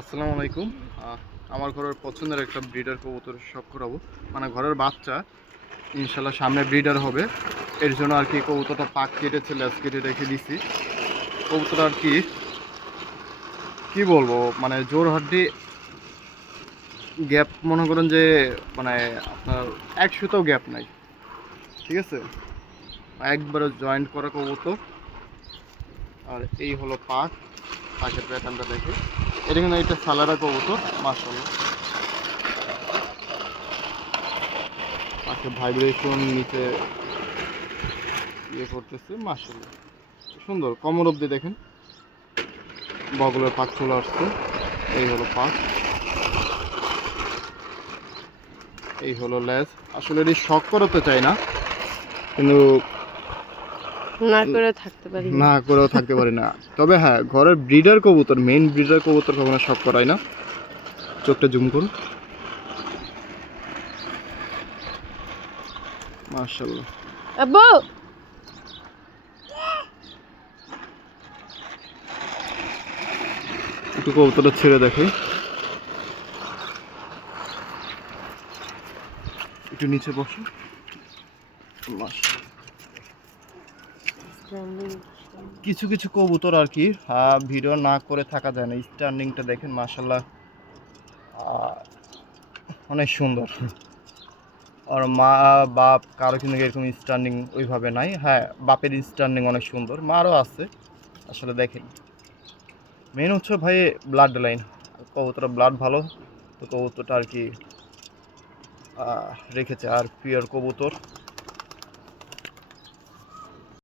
আসসালামু আলাইকুম। আমার ঘরের পছন্দের একটা ব্রিডার কবুতর শখ করাবো, মানে ঘরের বাচ্চা ইনশাল্লাহ সামনে ব্রিডার হবে। এর জন্য আর কি কবুতরটা পাক কেটেছে, লেজ কেটে রেখে দিছি। কবুতর আর কি কি বলবো, মানে জোর হাড্ডি গ্যাপ মনে করেন যে মানে আপনার এক সুতাও গ্যাপ নাই, ঠিক আছে, একবারে জয়েন্ট করা কবুতর। আর এই হলো পাক, পাকের প্যাটার্নটা দেখে এটা কিন্তু একটা সালারা কবুতর, মাশাআল্লাহ। পাকে ভাইব্রেশন নিচে ইয়ে করতেছে, মাশাআল্লাহ সুন্দর। কমর অব্দি দেখেন, বগলের পাক চলে আসছে। এই হলো পাক, এই হলো লেজ। আসলে এটি শখ করাতে চাই না, কিন্তু না করে থাকতে পারি না। না করেও থাকতে পারি না। তবে হ্যাঁ, ঘরের ব্রিডার কবুতর, মেইন ব্রিডার কবুতর কখনো শখ করাই না। চোখটা জুম করুন, মাশাআল্লাহ। আব্বু একটু কবুতরটা ছেড়ে দেখে, একটু নিচে বসো, মাশাআল্লাহ। কিছু কিছু কবুতর আর কি ভিডিও না করে থাকা যায় না। স্ট্যান্ডিংটা দেখেন, মাশাআল্লাহ অনেক সুন্দর। আর মা বাপ কারো কিন্তু এরকম স্ট্যান্ডিং ওইভাবে নাই। হ্যাঁ, বাপের স্ট্যান্ডিং অনেক সুন্দর, মারও আছে। আসলে দেখেন, মেন হচ্ছে ভাই ব্লাড লাইন, কবুতরের ব্লাড ভালো, তো কবুতরটা আর কি রেখেছে। আর পিওর কবুতর,